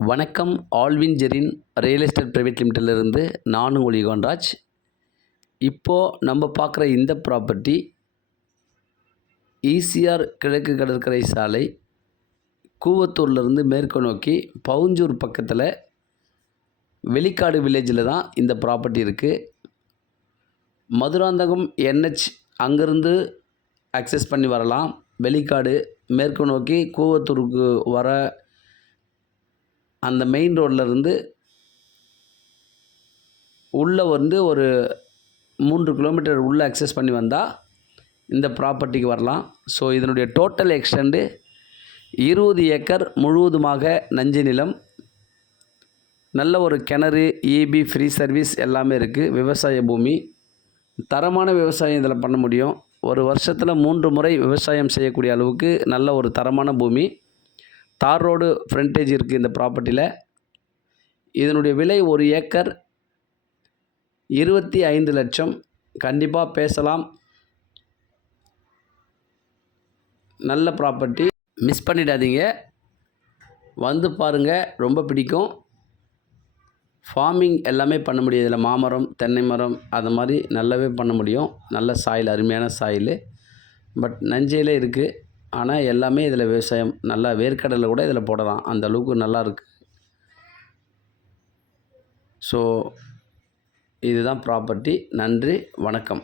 வணக்கம். Alvin Jerin real estate private லிமிட்டட்லேருந்து நான் உங்கள் யுகன்ராஜ். இப்போது நம்ம பார்க்குற இந்த ப்ராப்பர்ட்டி ஈசிஆர் கிழக்கு கடற்கரை சாலை, கூவத்தூர்லேருந்து மேற்கு நோக்கி பவுஞ்சூர் பக்கத்தில் வெளிக்காடு வில்லேஜில் தான் இந்த ப்ராப்பர்ட்டி இருக்குது. மதுராந்தகம் NH அங்கேருந்து அக்சஸ் பண்ணி வரலாம். வெளிக்காடு மேற்கு நோக்கி கூவத்தூருக்கு வர அந்த மெயின் ரோட்லேருந்து உள்ளே ஒரு 3 கிலோமீட்டர் உள்ளே அக்சஸ் பண்ணி வந்தால் இந்த ப்ராப்பர்ட்டிக்கு வரலாம். ஸோ இதனுடைய டோட்டல் எக்ஸ்டெண்டு 20 ஏக்கர் முழுவதுமாக நஞ்சு நிலம். நல்ல ஒரு கிணறு, EB ஃப்ரீ சர்வீஸ் எல்லாமே இருக்குது. விவசாய பூமி, தரமான விவசாயம் இதில் பண்ண முடியும். ஒரு வருஷத்தில் 3 முறை விவசாயம் செய்யக்கூடிய அளவுக்கு நல்ல ஒரு தரமான பூமி. தார் ரோடு ஃப்ரண்டேஜ் இருக்குது இந்த ப்ராப்பர்ட்டியில். இதனுடைய விலை 1 ஏக்கர் 25 லட்சம். கண்டிப்பாக பேசலாம். நல்ல ப்ராப்பர்ட்டி, மிஸ் பண்ணிடாதீங்க. வந்து பாருங்கள், ரொம்ப பிடிக்கும். ஃபார்மிங் எல்லாமே பண்ண முடியும் இதில். மாமரம், தென்னை மரம் அது மாதிரி நல்லாவே பண்ண முடியும். நல்ல சாயில், அருமையான சாயில். பட் நஞ்சையில் இருக்குது. ஆனால் எல்லாமே இதில் விவசாயம், நல்லா வேர்க்கடலை கூட இதில் போடலாம், அந்த அளவுக்கு நல்லா இருக்குது. ஸோ இதுதான் ப்ராப்பர்ட்டி. நன்றி, வணக்கம்.